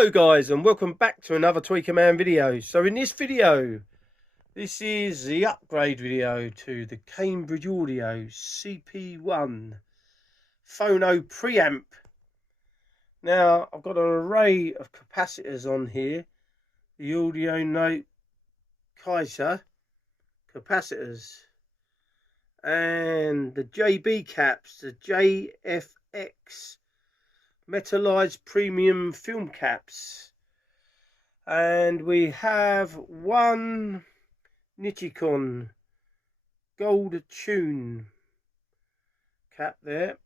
Hello guys, and welcome back to another Tweaker Man video. So in this video, this is the upgrade video to the Cambridge Audio Cp1 Phono preamp. Now I've got an array of capacitors on here, the Audio Note Kaiser capacitors, and the JB caps, the JFX metallized premium film caps, and we have one Nichicon gold tune cap there.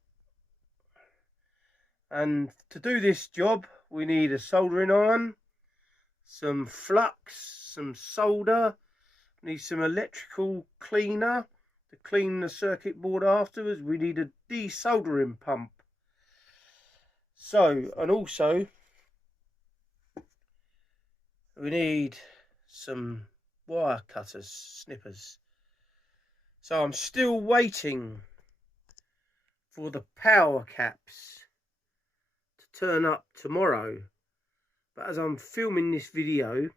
And to do this job we need a soldering iron, some flux, some solder, need some electrical cleaner to clean the circuit board afterwards. We need a desoldering pump. So, and also we need some wire cutters, snippers. So I'm still waiting for the power caps to turn up tomorrow. But as I'm filming this video,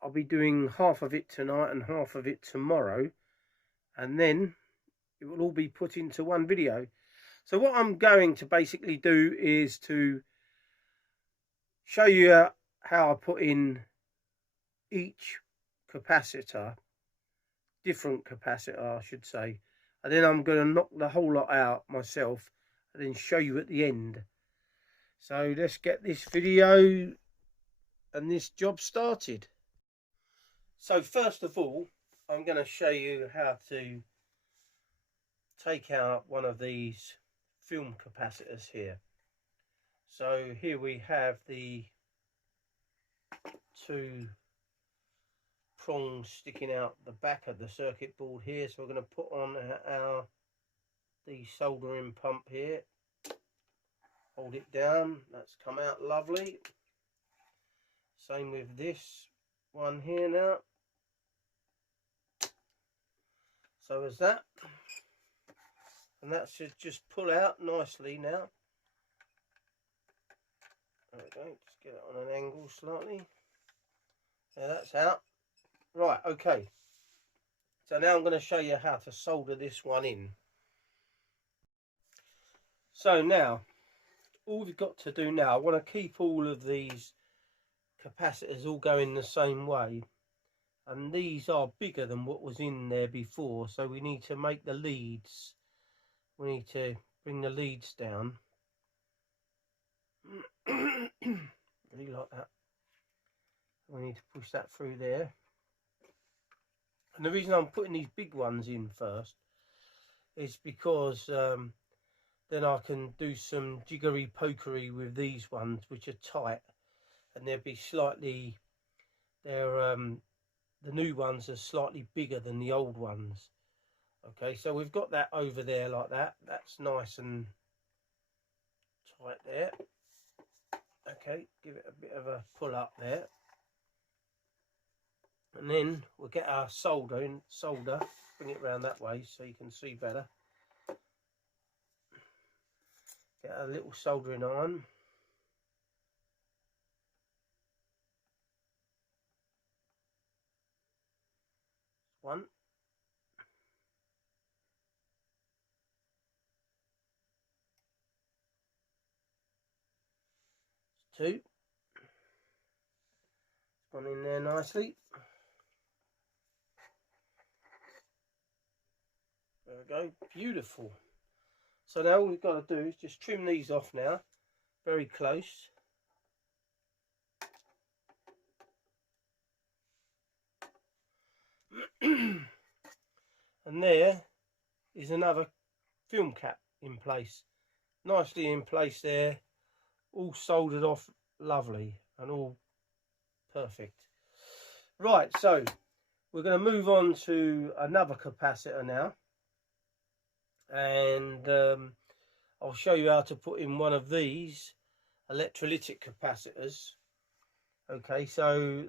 I'll be doing half of it tonight and half of it tomorrow. And then it will all be put into one video. So what I'm going to basically do is to show you how I put in each capacitor, different capacitor I should say, and then I'm going to knock the whole lot out myself and then show you at the end. So let's get this video and this job started. So first of all, I'm going to show you how to take out one of these film capacitors here. So here we have the two prongs sticking out the back of the circuit board here. So we're going to put on our desoldering pump here. Hold it down, that's come out lovely. Same with this one here now. So as that. And that should just pull out nicely now. There we go, just get it on an angle slightly. There, that's out. Right, okay. So now I'm going to show you how to solder this one in. So now, all we've got to do now, I want to keep all of these capacitors all going the same way. And these are bigger than what was in there before, so we need to make the leads. We need to bring the leads down. Really like that. We need to push that through there. And the reason I'm putting these big ones in first is because then I can do some jiggery pokery with these ones, which are tight, and they'll be slightly, the new ones are slightly bigger than the old ones. Okay, so we've got that over there like that. That's nice and tight there. Okay, give it a bit of a pull up there. And then we'll get our solder, bring it around that way so you can see better. Get a little soldering iron. One. Two. Gone in there nicely. There we go, beautiful. So now all we've got to do is just trim these off now, very close. And there is another film cap in place, nicely in place there, all soldered off lovely and all perfect. Right, so we're going to move on to another capacitor now, and I'll show you how to put in one of these electrolytic capacitors. Okay, so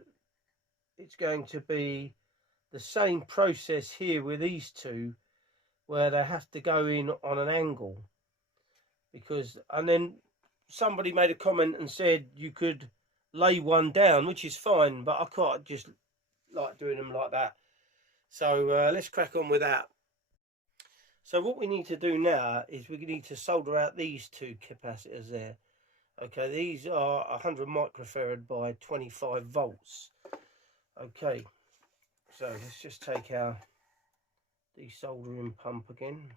it's going to be the same process here with these two, where they have to go in on an angle, because, and then somebody made a comment and said you could lay one down, which is fine, but I can't just like doing them like that. So let's crack on with that. So what we need to do now is we need to solder out these two capacitors there. Okay, these are 100 microfarad by 25 volts. Okay, so let's just take our desoldering pump again.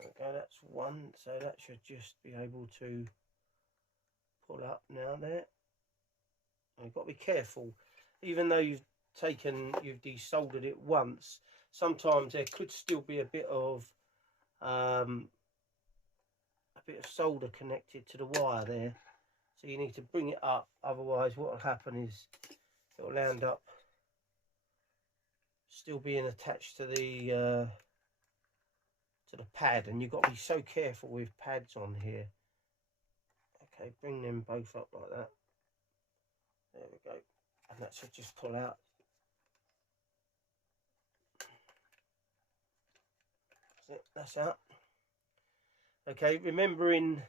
Okay, that's one, so that should just be able to pull up now there. You've got to be careful, even though you've desoldered it once, sometimes there could still be a bit of solder connected to the wire there, so you need to bring it up, otherwise what will happen is it will end up still being attached to the pad, and you've got to be so careful with pads on here. Okay, bring them both up like that. There we go, and that should just pull out. That's out. Okay, remembering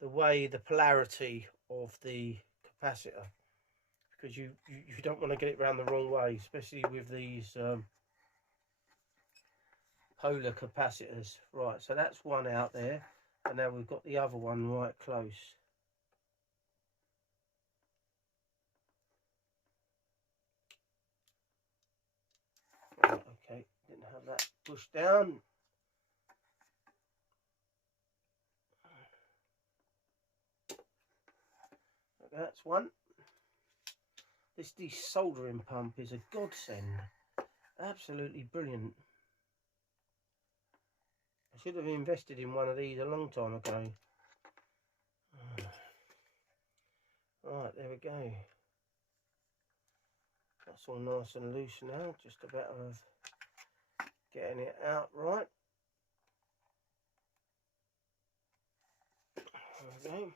the polarity of the capacitor, because you don't want to get it around the wrong way, especially with these polar capacitors. Right, so that's one out there, and now we've got the other one right close. Right, okay, didn't have that pushed down. Okay, that's one. This desoldering pump is a godsend. Absolutely brilliant. I should have invested in one of these a long time ago. Right, there we go. That's all nice and loose now, just a matter of getting it out right. There we go.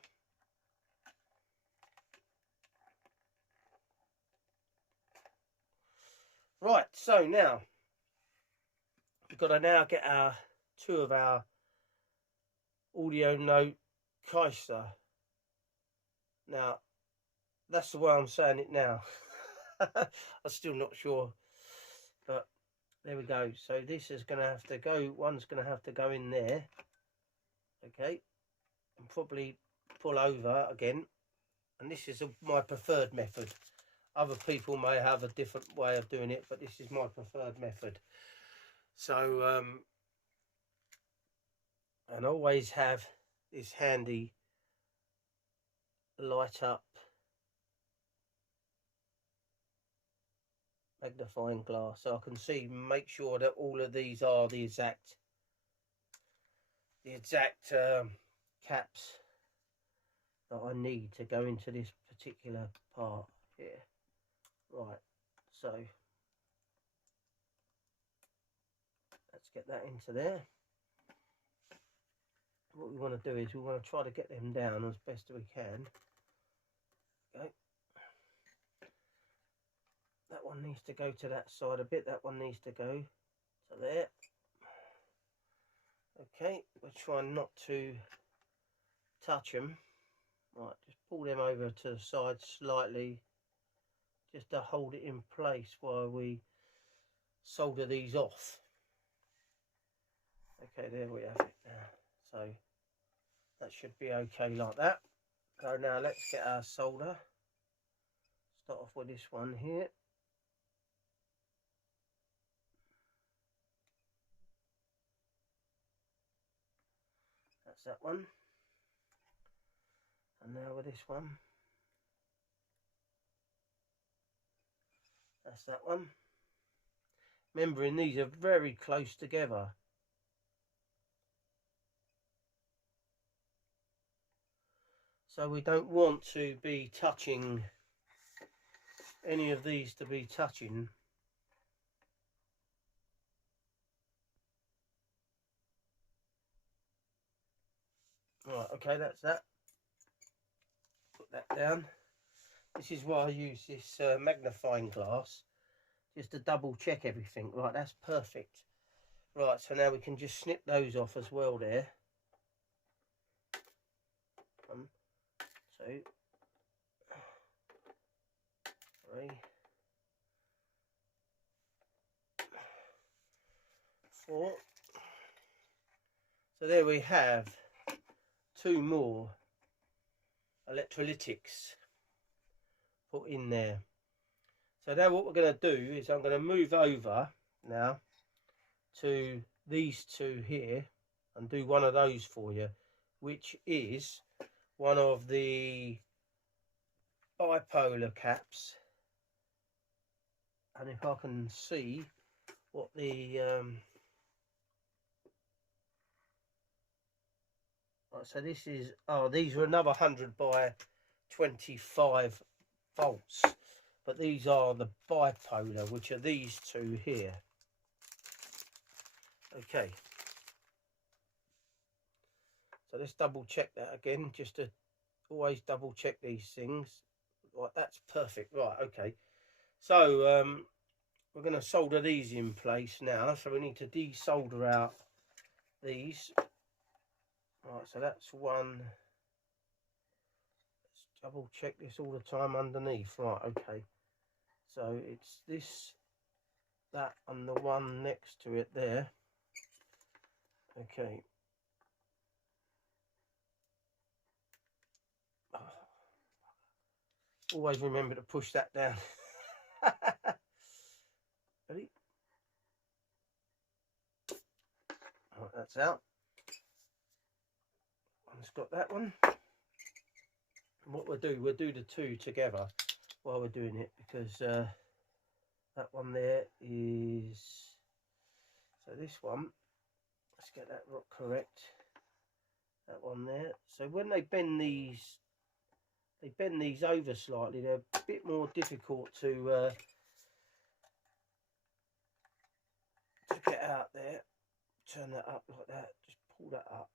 Right, so now we've got to now get our two of our audio note capacitor. Now that's the way I'm saying it now. I'm still not sure, but there we go. So this is going to have to go, one's going to have to go in there, okay, and probably pull over again. And this is my preferred method. Other people may have a different way of doing it, but this is my preferred method. So and always have this handy light up magnifying glass, so I can see, make sure that all of these are the exact caps that I need to go into this particular part here. Right, so let's get that into there. What we want to do is we want to try to get them down as best we can. Okay, that one needs to go to that side a bit, that one needs to go to there. Okay, we're trying not to touch them. Right, just pull them over to the side slightly, just to hold it in place while we solder these off. Okay, there we have it now. So that should be okay like that. So now let's get our solder. Start off with this one here. That's that one. And now with this one. That's that one. Remembering these are very close together. So we don't want to be touching any of these to be touching. Right, okay, that's that. Put that down. This is why I use this magnifying glass, just to double check everything. Right, that's perfect. Right, so now we can just snip those off as well there. 1, 2, 3, 4. So there we have 2 more electrolytics put in there. So now what we're going to do is I'm going to move over now to these 2 here and do one of those for you, which is one of the bipolar caps. And if I can see what the right, so this is, oh, these are another 100 by 25 volts, but these are the bipolar, which are these 2 here. Okay, so let's double check that again, just to always double check these things. Right, that's perfect. Right, okay, so we're going to solder these in place now, so we need to desolder out these. Right, so that's one. Let's double check this all the time underneath. Right, okay, so it's this, that, and the one next to it there. Okay. Oh, always remember to push that down. Ready? Right, that's out. It's got that one. And what we'll do the 2 together while we're doing it, because that one there is, so this one, let's get that correct, that one there. So when they bend these over slightly, they're a bit more difficult to get out there. Turn that up like that, just pull that up.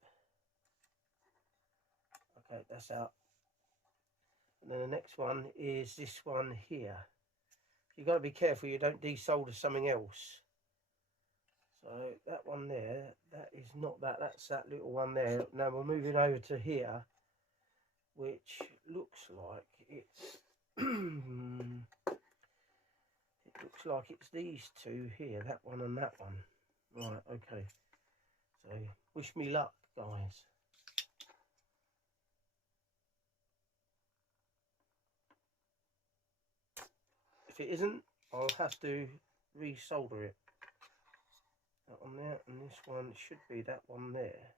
Okay, that's out. And then the next one is this one here. You've got to be careful you don't desolder something else. So that one there, that is not that, that's that little one there. Now we're moving over to here, which looks like it's it looks like it's these 2 here, that one and that one. Right, okay. So wish me luck, guys. If it isn't, I'll have to resolder it. That one there, and this one should be that one there.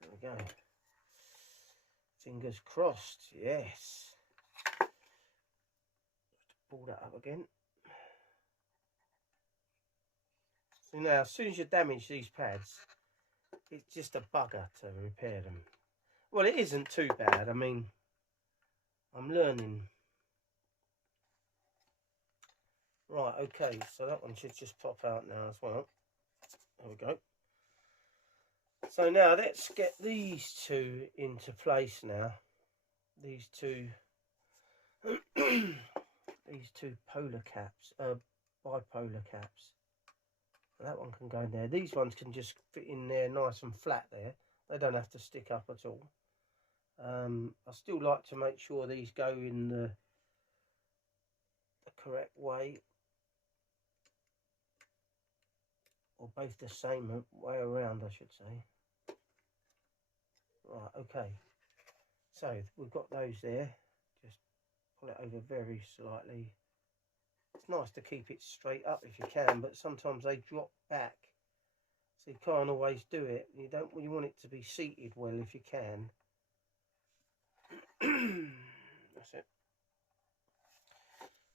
There we go. Fingers crossed, yes. Pull that up again. So now, as soon as you damage these pads, it's just a bugger to repair them. Well, it isn't too bad. I mean, I'm learning. Right, okay, so that one should just pop out now as well. There we go. So now let's get these 2 into place now. These 2 these 2 polar caps, bipolar caps. That one can go in there. These ones can just fit in there nice and flat there. They don't have to stick up at all. I still like to make sure these go in the correct way, or both the same way around, I should say. Right, okay. So we've got those there. Just pull it over very slightly. It's nice to keep it straight up if you can, but sometimes they drop back, so you can't always do it. You want it to be seated well if you can. That's it.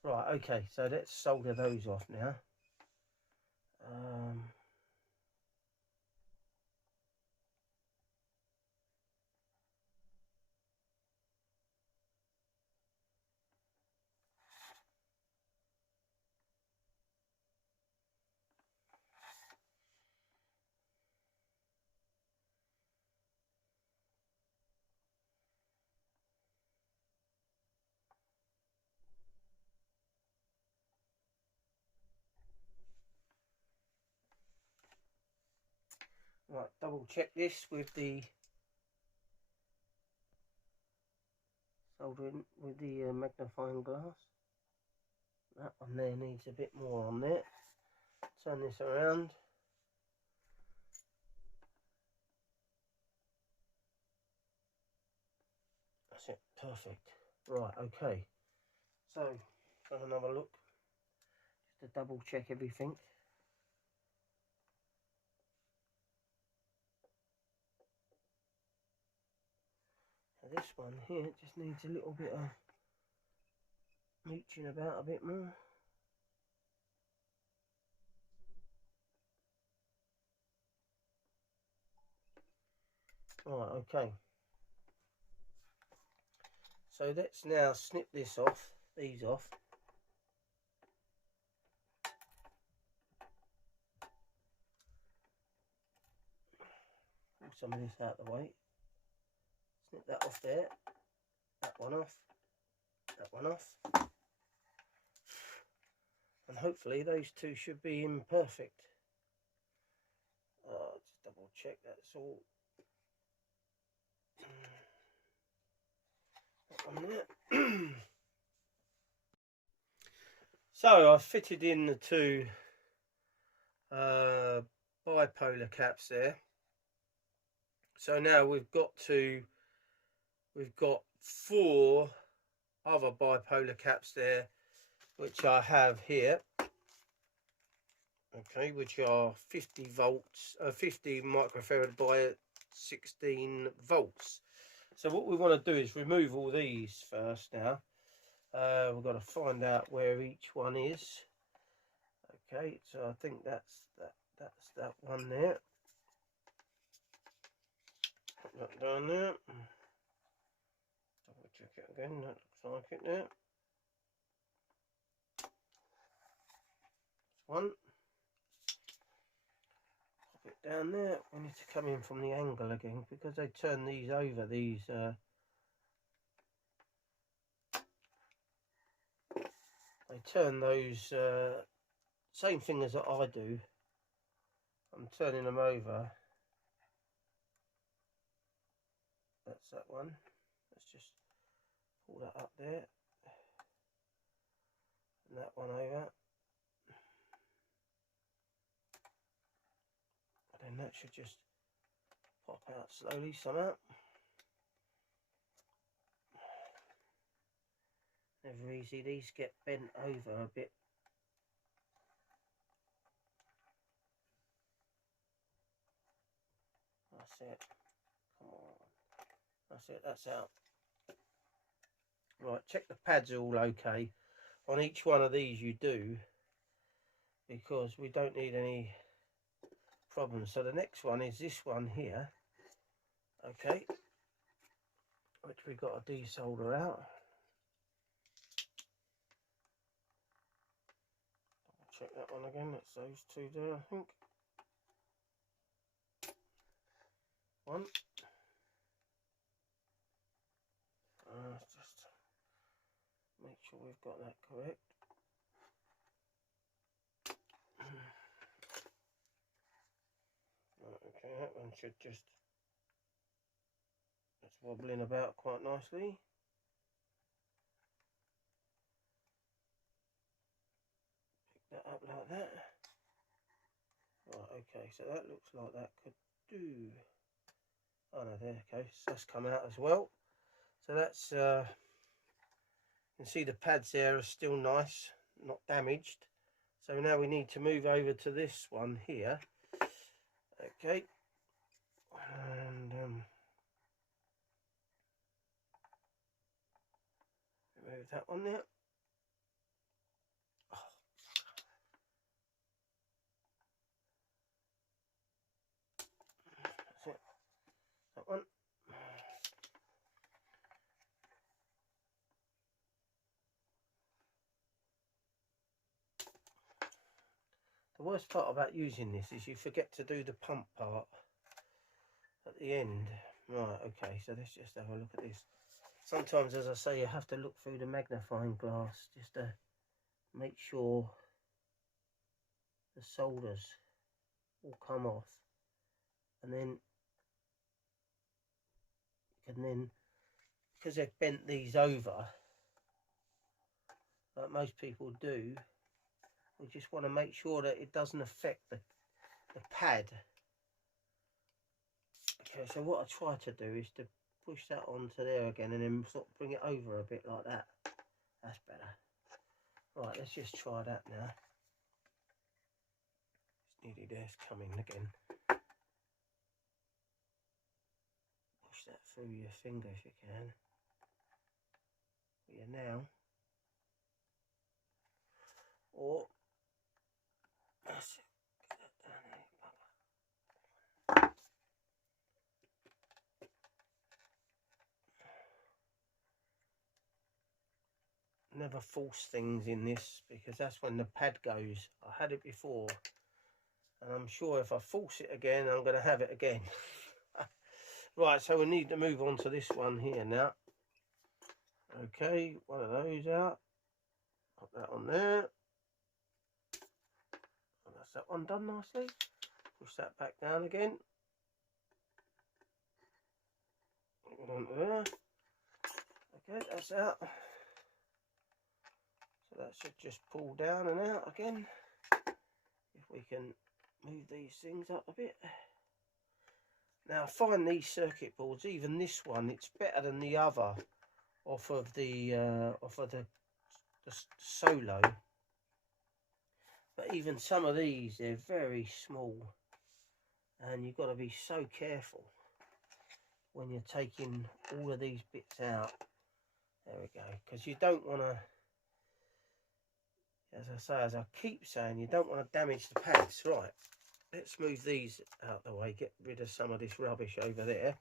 Right, okay, so let's solder those off now. Right, double check this with the soldering with the magnifying glass. That one there needs a bit more on there. Turn this around. That's it, perfect. Right, okay. So, have another look. Just to double check everything. Now this one here just needs a little bit of mooching about a bit more. Right, okay. So let's now snip this off, these off. Pull some of this out of the way. Snip that off there. That one off. That one off. And hopefully those two should be imperfect. Just double check that's all. That one there. So I've fitted in the two bipolar caps there. So now we've got 4 other bipolar caps there, which I have here. Okay, which are 50 volts, 50 microfarad by 16 volts. So what we want to do is remove all these first now. We've got to find out where each one is. Okay, so I think that's that one there. Put that down there. Double check it again. That looks like it there. One. Pop it down there. We need to come in from the angle again because they turn these over. These they turn those same thing as I do. I'm turning them over. That's that one. Let's just pull that up there. And that one over. And then that should just pop out slowly somehow. Never easy. These get bent over a bit. That's it. Come on. That's it. That's out. Right. Check the pads are all okay. On each one of these you do, because we don't need any problems. So the next one is this one here. Okay. Which we've got to desolder out. Check that one again. That's those two there, I think. One. Just make sure we've got that correct. Right, okay, that one should just, that's wobbling about quite nicely. Pick that up like that. Right, okay, so that looks like that could do. Oh no, there, okay, so that's come out as well. So that's, you can see the pads there are still nice, not damaged. So now we need to move over to this one here. Okay, and remove that one there. Oh. That's it. That one. The worst part about using this is you forget to do the pump part at the end. Right, okay, so let's just have a look at this. Sometimes, as I say, you have to look through the magnifying glass just to make sure the solders all come off. and then because they've bent these over like most people do, we just want to make sure that it doesn't affect the pad. Okay, so what I try to do is to push that onto there again and then sort of bring it over a bit like that. That's better. Right, let's just try that now. It's nearly there, it's coming again. Push that through your finger if you can. Yeah, now. Or that's it. Get that down there. Never force things in this because that's when the pad goes. I had it before and I'm sure if I force it again I'm going to have it again. Right, so we need to move on to this one here now. Okay, one of those out. Put that on there. And that's that one done nicely. Push that back down again. Put it onto there. Okay, that's out. So that should just pull down and out again. If we can move these things up a bit. Now I find these circuit boards, even this one, it's better than the other off of the Solo. But even some of these, they're very small, and you've got to be so careful when you're taking all of these bits out. There we go, because you don't want to, as I keep saying, you don't want to damage the pads. Right, let's move these out the way, get rid of some of this rubbish over there,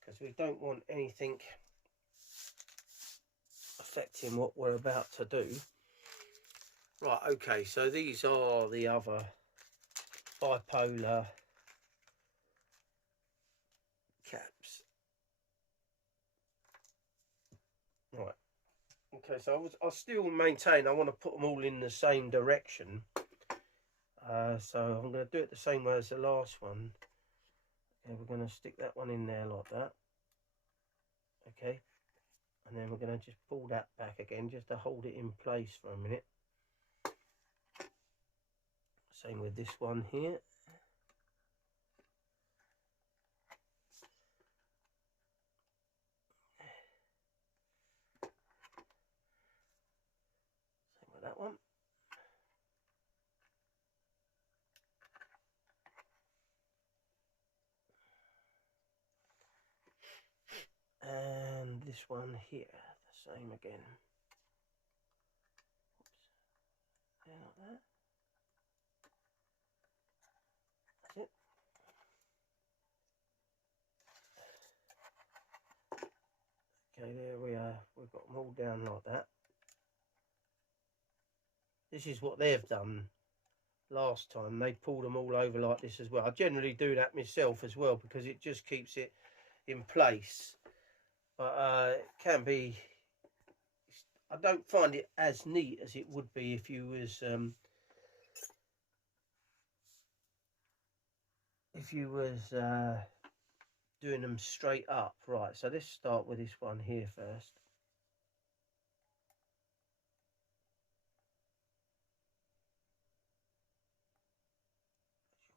because we don't want anything affecting what we're about to do. Right, okay, so these are the other bipolar caps. Right, okay, so I still maintain I want to put them all in the same direction. So I'm going to do it the same way as the last one. Okay, we're going to stick that one in there like that. Okay, and then we're going to just pull that back again just to hold it in place for a minute. Same with this one here. Same with that one. And this one here, the same again. Oops. Yeah, like that. That's it. Okay, there we are. We've got them all down like that. This is what they've done last time. They pulled them all over like this as well. I generally do that myself as well because it just keeps it in place. But it can be, I don't find it as neat as it would be if you was doing them straight up. Right, so let's start with this one here first.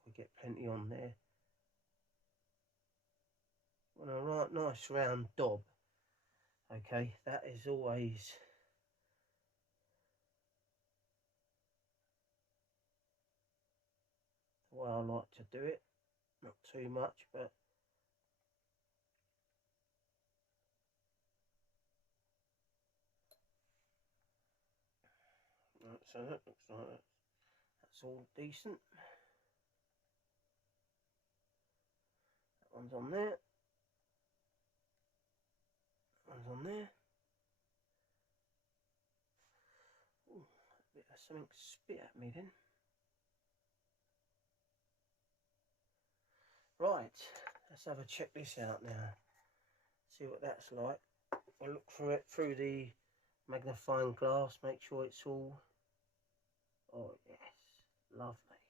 We get plenty on there. Want a right nice round dob. Okay, that is always the way I like to do it. Not too much, but right, so that looks like that's all decent. That one's on there. That one's on there. Ooh, a bit of something spit at me then. Right, let's have a check this out now. See what that's like. I'll look through it through the magnifying glass, make sure it's all, oh yes, lovely,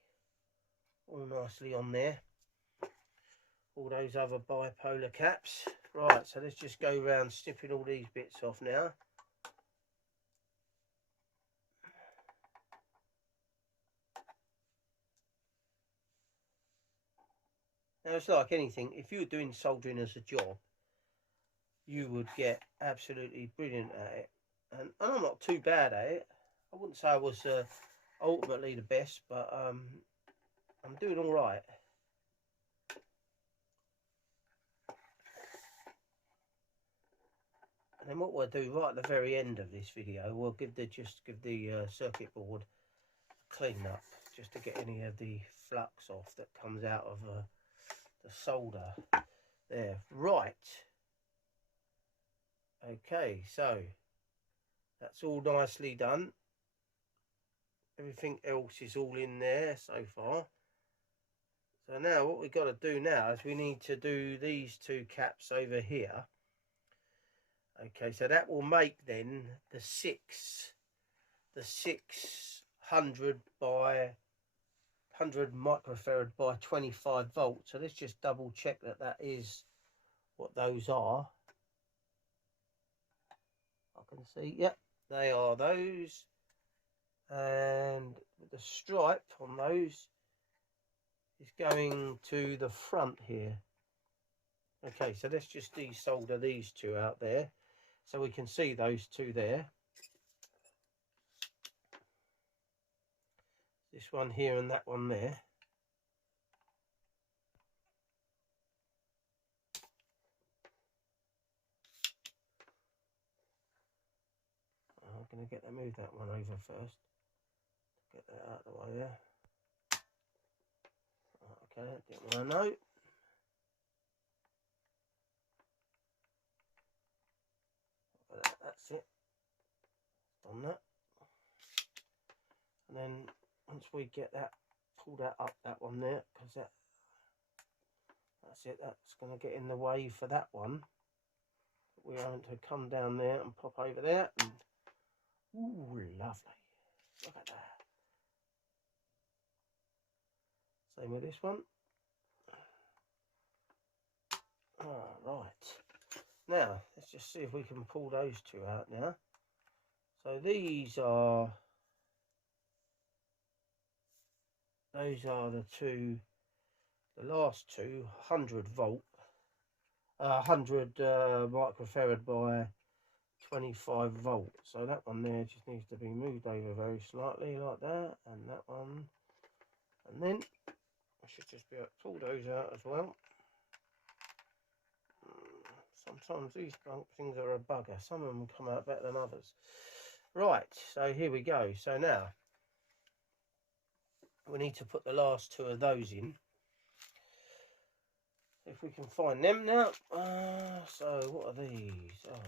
all nicely on there. all those other bipolar caps. Right, so let's just go around snipping all these bits off now. Now it's like anything, if you were doing soldering as a job, you would get absolutely brilliant at it. And I'm not too bad at it. I wouldn't say I was ultimately the best, but I'm doing all right. And then what we'll do right at the very end of this video, we'll give the circuit board a clean up, just to get any of the flux off that comes out of the solder there. Right. Okay, so that's all nicely done. Everything else is all in there so far. So now what we've got to do now is we need to do these two caps over here. Okay, so that will make then the 600 by 100 microfarad by 25 volts. So let's just double check that that is what those are. I can see, yep, they are those. And the stripe on those is going to the front here. Okay, so let's just desolder these two out there so we can see those two there. This one here and that one there. I'm going to move that one over first. Get that out of the way there. Okay, that didn't want to know. That's it. Done that. And then once we get that, pull that up, that one there, because that's it. That's going to get in the way for that one. We're going to come down there and pop over there. And ooh, lovely. Look at that. Same with this one. Right. Now, let's just see if we can pull those two out now. So those are the two, the last two, 100 volt, 100 microfarad by 25 volt. So that one there just needs to be moved over very slightly like that, and that one, and then I should just be able to pull those out as well. Sometimes these things are a bugger. Some of them come out better than others. Right, so here we go. So now we need to put the last two of those in. If we can find them now. So what are these? Oh,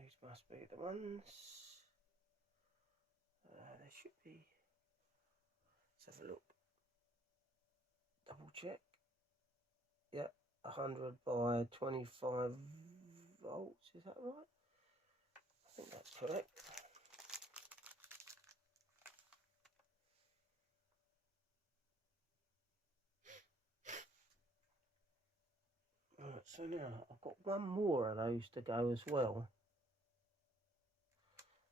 these must be the ones. They should be. Let's have a look. Double check. Yeah, 100 by 25 volts. Is that right? I think that's correct. Right, so now I've got one more of those to go as well.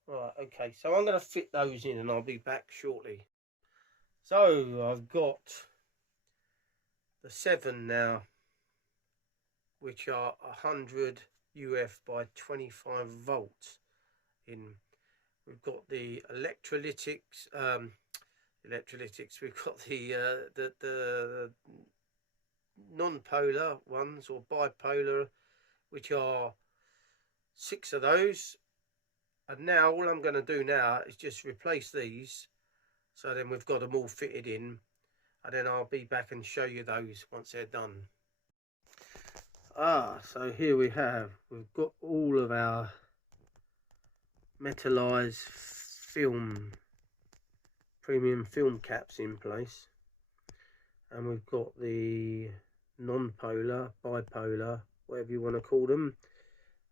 Right, okay, so I'm going to fit those in and I'll be back shortly. So I've got the 7 now, which are 100 UF by 25 volts in. We've got the electrolytics, we've got the non-polar ones or bipolar, which are 6 of those. And now all I'm going to do now is just replace these, so then we've got them all fitted in, and then I'll be back and show you those once they're done. So here we've got all of our metallized film, premium film caps in place, and we've got the non-polar, bipolar, whatever you want to call them,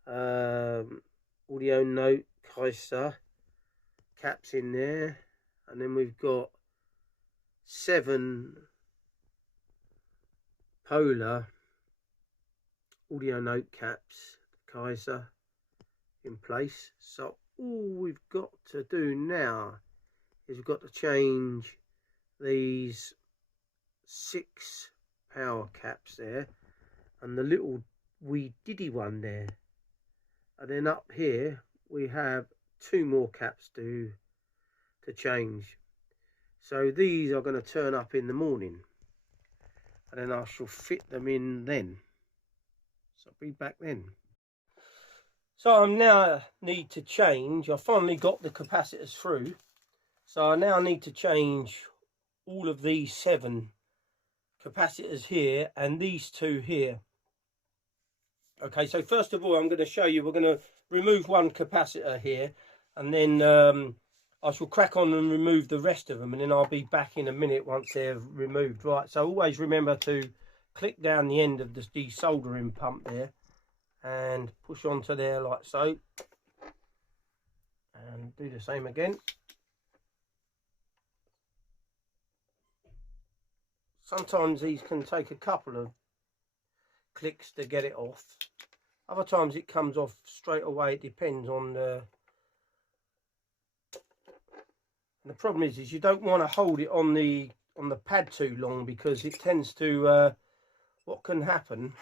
audio note capacitor caps in there, and then we've got 7 Bipolar audio note caps, Kaiser, in place. So all we've got to do now is we've got to change these 6 power caps there and the little wee diddy one there, and then up here we have 2 more caps to change. So these are going to turn up in the morning, and then I shall fit them in then. So I'll be back then. So I now need to change, I finally got the capacitors through, so I now need to change all of these 7 capacitors here and these 2 here. Okay, so first of all I'm going to show you, we're going to remove 1 capacitor here, and then I shall crack on and remove the rest of them, and then I'll be back in a minute once they're removed. Right, so always remember to click down the end of the desoldering pump there and push onto there like so, and do the same again. Sometimes these can take a couple of clicks to get it off, other times it comes off straight away. It depends on the problem is you don't want to hold it on the pad too long, because it tends to what can happen,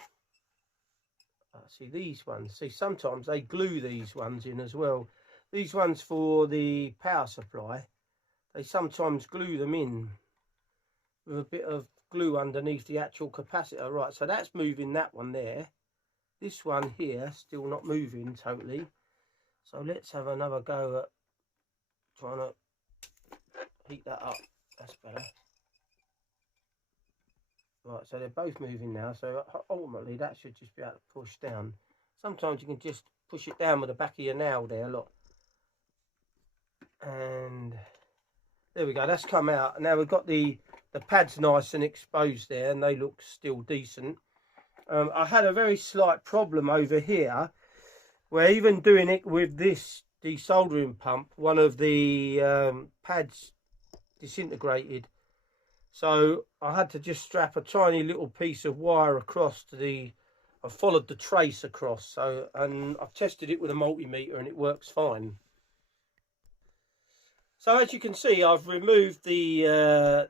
see these ones, see sometimes they glue these ones in as well. These ones for the power supply, they sometimes glue them in with a bit of glue underneath the actual capacitor. Right, so that's moving that one there. This one here still not moving totally, so let's have another go at trying to heat that up. That's better. Right, so they're both moving now, so ultimately that should just be able to push down. Sometimes you can just push it down with the back of your nail there, look, and there we go, that's come out. Now we've got the pads nice and exposed there, and they look still decent. I had a very slight problem over here, where even doing it with this desoldering pump, one of the pads disintegrated, so I had to just strap a tiny little piece of wire across to I followed the trace across, so, and I've tested it with a multimeter and it works fine. So as you can see, I've removed the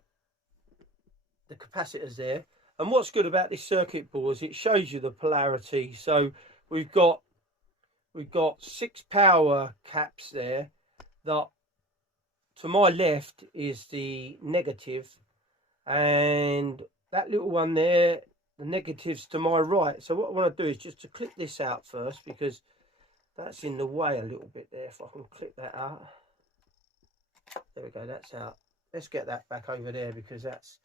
capacitors there, and what's good about this circuit board is it shows you the polarity. So we've got 6 power caps there, that to my left is the negative, and that little one there, the negative's to my right. So what I want to do is just to clip this out first, because that's in the way a little bit there. If I can clip that out, there we go, that's out. Let's get that back over there, because that's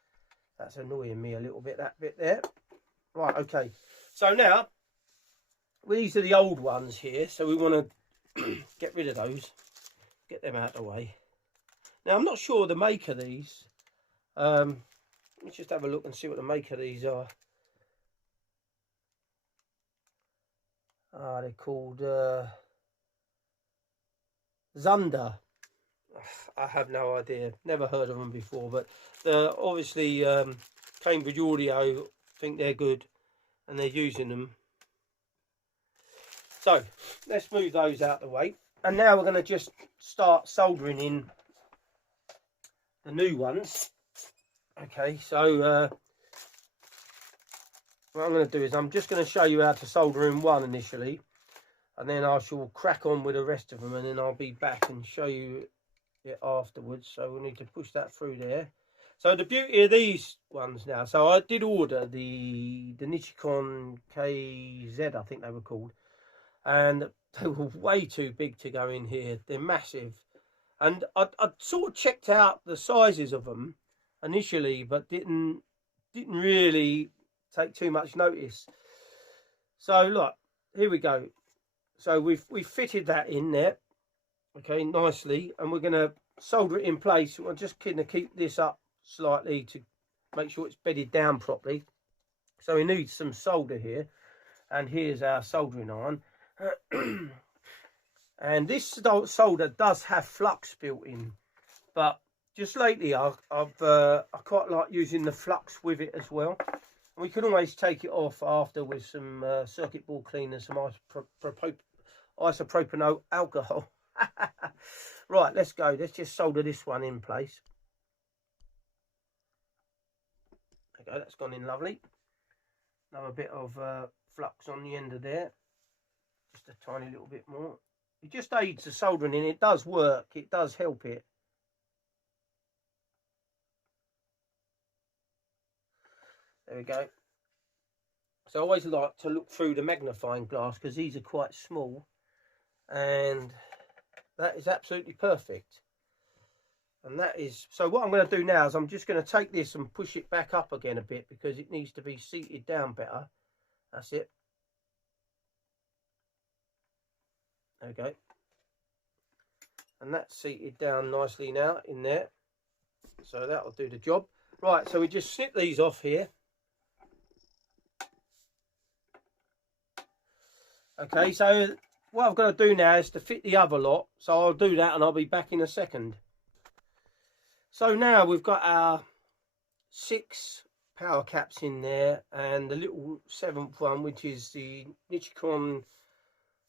annoying me a little bit, that bit there. Right, okay, so now these are the old ones here, so we want to get rid of those, get them out of the way. Now I'm not sure the make of these. Let's just have a look and see what the make of these are. They're called Zunder. I have no idea, never heard of them before, but they're obviously Cambridge Audio think they're good and they're using them. So let's move those out of the way, and now we're going to just start soldering in the new ones. Okay, so what I'm going to do is I'm just going to show you how to solder in one initially, and then I shall crack on with the rest of them, and then I'll be back and show you it afterwards. So we'll need to push that through there. So the beauty of these ones now, so I did order the Nichicon KZ, I think they were called, and they were way too big to go in here. They're massive, and I sort of checked out the sizes of them initially, but didn't really take too much notice. So look, here we go. So we've fitted that in there, okay, nicely, and we're going to solder it in place. We're just going to keep this up slightly to make sure it's bedded down properly. So we need some solder here, and here's our soldering iron. And this solder does have flux built in, but just lately I quite like using the flux with it as well. We can always take it off after with some circuit board cleaner, some isopropyl alcohol. Right, let's go. Let's just solder this one in place. Okay, that's gone in lovely. Another bit of flux on the end of there. Just a tiny little bit more. It just aids the soldering in. It does work. It does help it. There we go. So I always like to look through the magnifying glass because these are quite small. And that is absolutely perfect. And that is, so what I'm going to do now is I'm just going to take this and push it back up again a bit because it needs to be seated down better. That's it. There we go. And that's seated down nicely now in there. So that'll do the job. Right, so we just snip these off here. Okay, so what I've got to do now is to fit the other lot. So I'll do that and I'll be back in a second. So now we've got our 6 power caps in there and the little 7th one, which is the Nichicon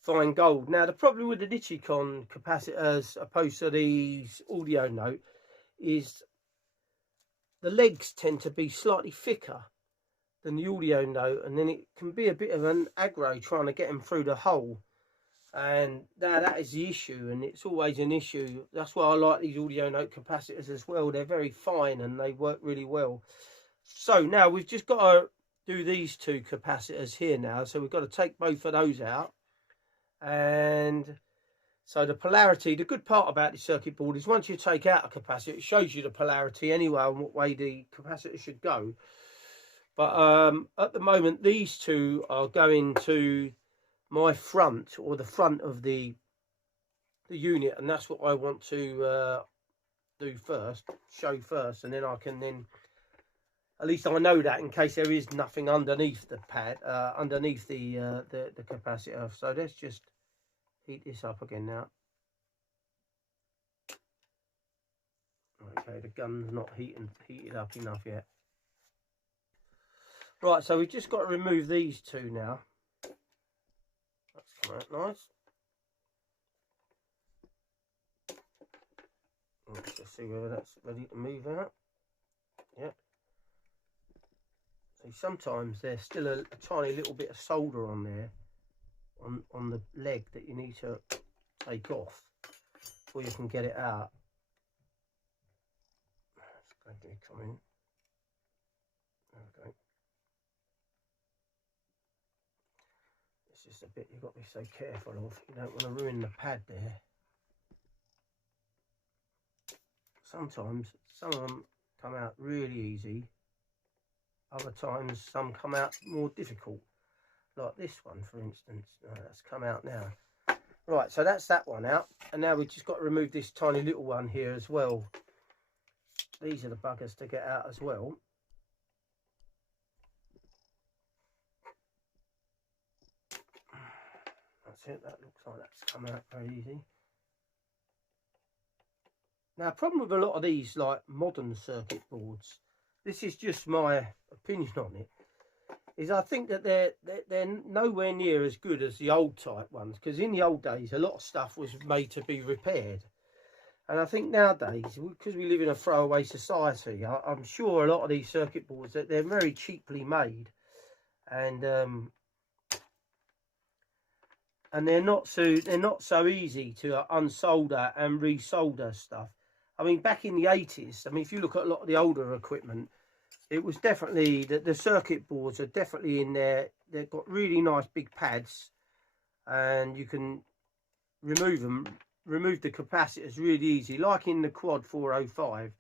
Fine Gold. Now the problem with the Nichicon capacitors opposed to these audio note is the legs tend to be slightly thicker than the audio note, and then it can be a bit of an aggro trying to get them through the hole. And now that is the issue, and it's always an issue. That's why I like these audio note capacitors as well. They're very fine and they work really well. So now we've just got to do these 2 capacitors here now. So we've got to take both of those out. And so the polarity, the good part about the circuit board is once you take out a capacitor, it shows you the polarity anyway and what way the capacitor should go. But at the moment, these 2 are going to my front, or the front of the unit, and that's what I want to do first, show first, and then I can then, at least I know that in case there is nothing underneath the pad, underneath the capacitor. So let's just heat this up again now. Okay, the gun's not heated up enough yet. Right, so we've just got to remove these 2 now. That's come out nice. Let's just see whether that's ready to move out. Yep. See, sometimes there's still a tiny little bit of solder on there, on the leg, that you need to take off before you can get it out. Let's gradually come in. Okay. It's just a bit you've got to be so careful of. You don't want to ruin the pad there. Sometimes some of them come out really easy. Other times some come out more difficult. Like this one, for instance. That's come out now. Right, so that's that one out. And now we've just got to remove this tiny little one here as well. These are the buggers to get out as well. That's it, that looks like that's come out very easy. Now, problem with a lot of these, like modern circuit boards, this is just my opinion on it, is I think that they're nowhere near as good as the old type ones, because in the old days, a lot of stuff was made to be repaired. And I think nowadays, because we live in a throwaway society, I'm sure a lot of these circuit boards, that they're very cheaply made, and they're not so easy to unsolder and resolder stuff. I mean, back in the 80s, I mean, if you look at a lot of the older equipment, it was definitely, the circuit boards are definitely in there. They've got really nice big pads, and you can remove the capacitors really easy. Like in the Quad 405,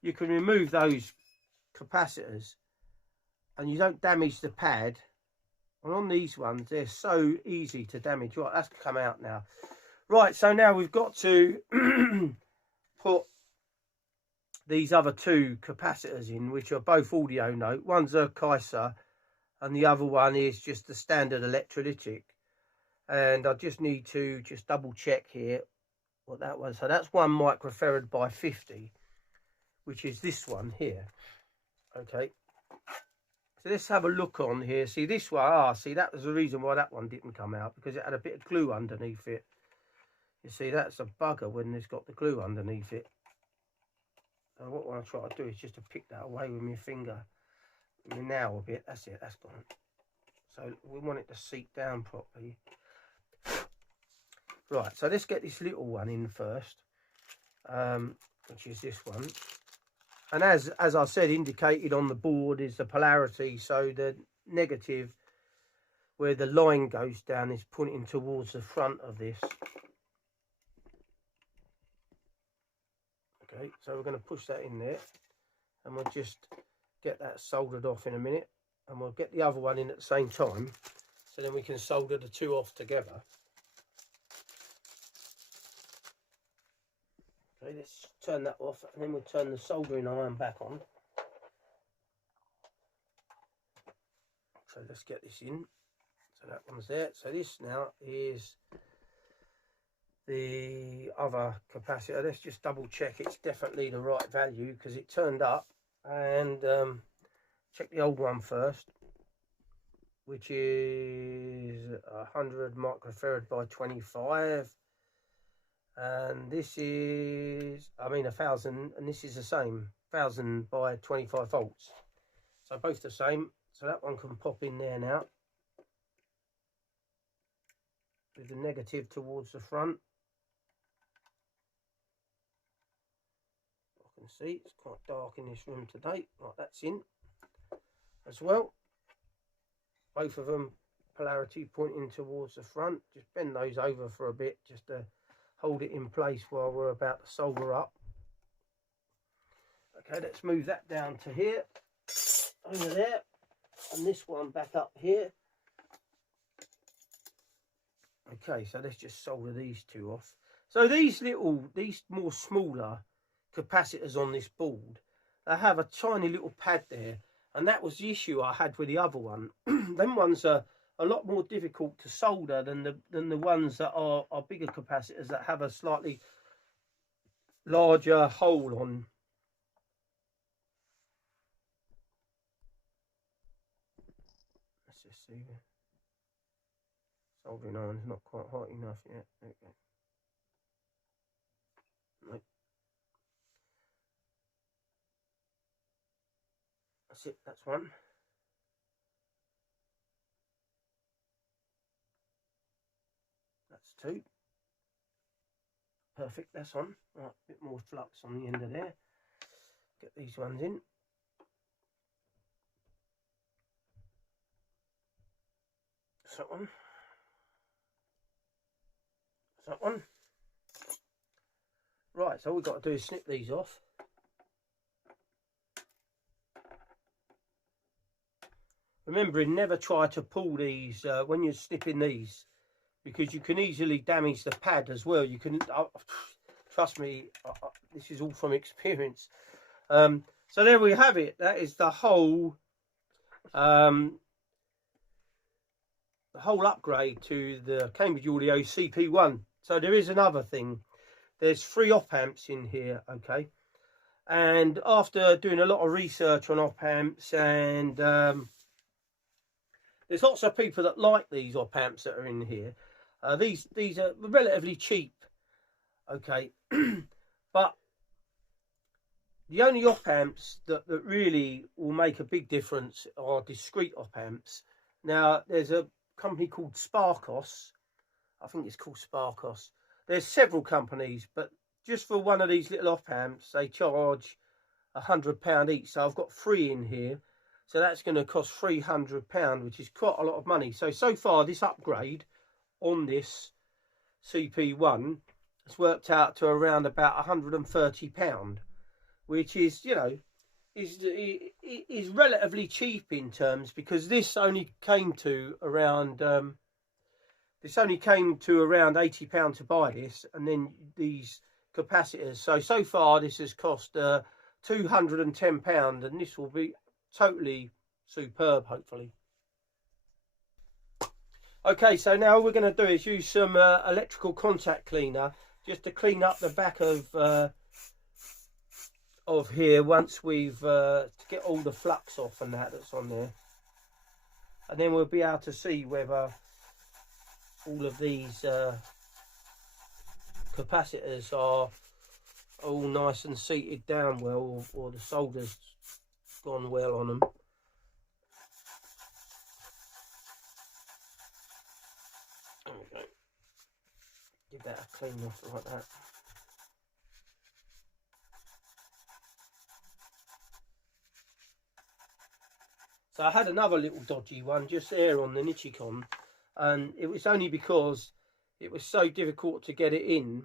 you can remove those capacitors and you don't damage the pad. And on these ones, they're so easy to damage. Right, that's come out now. Right, so now we've got to put these other 2 capacitors in, which are both audio note. One's a Kaiser and the other one is just the standard electrolytic. And I just need to just double check here what that was. So that's 1 microfarad by 50, which is this one here. Okay. So let's have a look on here. See this one, see that was the reason why that one didn't come out, because it had a bit of glue underneath it. You see, that's a bugger when it's got the glue underneath it. So what I want to try to do is just to pick that away with my finger, my nail a bit. That's it, that's gone. So we want it to seat down properly. Right, so let's get this little one in first, which is this one. And as I said, indicated on the board is the polarity. So the negative, where the line goes down, is pointing towards the front of this. Okay, so we're going to push that in there, and we'll just get that soldered off in a minute, and we'll get the other one in at the same time, so then we can solder the two off together. Okay, let's turn that off, and then we'll turn the soldering iron back on. So let's get this in. So that one's there. So this now is the other capacitor. Let's just double check it's definitely the right value, because it turned up. And check the old one first, which is 100 microfarad by 25. And this is, I mean, 1000, and this is the same, 1000 by 25 volts. So both the same. So that one can pop in there now, with the negative towards the front. I can see it's quite dark in this room today. Right, that's in as well. Both of them polarity pointing towards the front. Just bend those over for a bit, just to hold it in place while we're about to solder up. Okay, let's move that down to here, over there, and this one back up here. Okay, so let's just solder these two off. So these more smaller capacitors on this board, they have a tiny little pad there, and that was the issue I had with the other one. Them ones are a lot more difficult to solder than the ones that are bigger capacitors that have a slightly larger hole on. Let's just see. Soldering iron's not quite hot enough yet. There we go. Nope. That's it, that's one. That's two. Perfect, that's on. Right, a bit more flux on the end of there. Get these ones in. That's that one. That's that one. Right, so all we've got to do is snip these off. Remembering, never try to pull these when you're snipping these, because you can easily damage the pad as well. You can, trust me, this is all from experience. So there we have it. That is the whole upgrade to the Cambridge Audio Cp1. So there is another thing. There's 3 op amps in here, okay. And after doing a lot of research on op amps, and there's lots of people that like these op amps that are in here. These are relatively cheap, okay. But the only op amps that really will make a big difference are discrete op amps. Now, there's a company called Sparkos. I think it's called Sparkos. There's several companies, but just for one of these little op amps, they charge £100 each. So I've got 3 in here. So that's going to cost £300, which is quite a lot of money. So far, this upgrade on this CP1 has worked out to around about £130, which is, you know, is relatively cheap in terms, because this only came to around £80 to buy this, and then these capacitors. So far this has cost £210, and this will be totally superb, hopefully. Okay, so now all we're going to do is use some electrical contact cleaner just to clean up the back of here once we've to get all the flux off and that's on there. and then we'll be able to see whether all of these capacitors are all nice and seated down well, or the solder's gone well on them. Okay, give that a clean off like that. So I had another little dodgy one just there on the Nichicon, and it was only because it was so difficult to get it in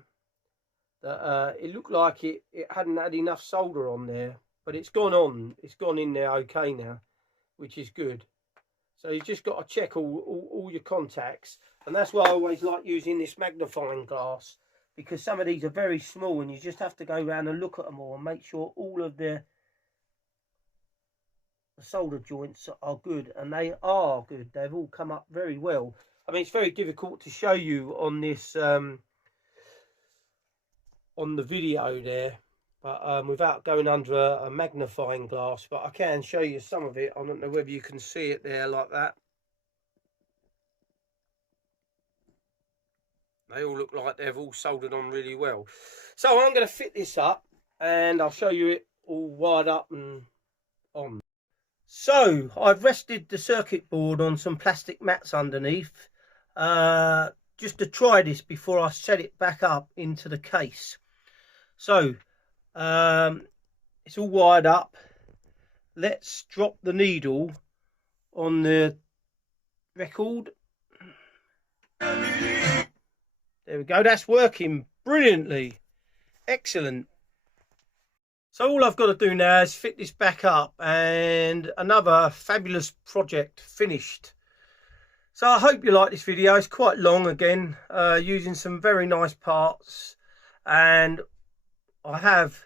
that it looked like it hadn't had enough solder on there, but it's gone on. It's gone in there okay now, which is good. So you've just got to check all your contacts, and that's why I always like using this magnifying glass, because some of these are very small and you just have to go around and look at them all and make sure all of the solder joints are good, and they are good. They've all come up very well. I mean, it's very difficult to show you on this on the video there, but without going under a magnifying glass, but I can show you some of it. I don't know whether you can see it there like that. They all look like they've all soldered on really well. So I'm going to fit this up and I'll show you it all wired up and on. So I've rested the circuit board on some plastic mats underneath, just to try this before I set it back up into the case. So it's all wired up. Let's drop the needle on the record. There we go, that's working brilliantly. Excellent. So all I've got to do now is fit this back up, and another fabulous project finished. So I hope you like this video. It's quite long again, using some very nice parts, and I have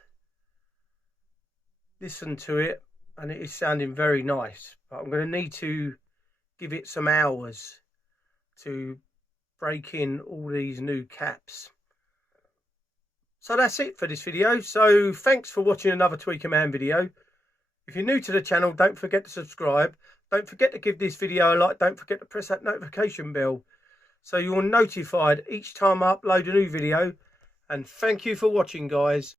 listened to it and it is sounding very nice, but I'm going to need to give it some hours to break in all these new caps. So that's it for this video. So thanks for watching another Tweaker Man video. If you're new to the channel, don't forget to subscribe. Don't forget to give this video a like. Don't forget to press that notification bell so you're notified each time I upload a new video. And thank you for watching, guys.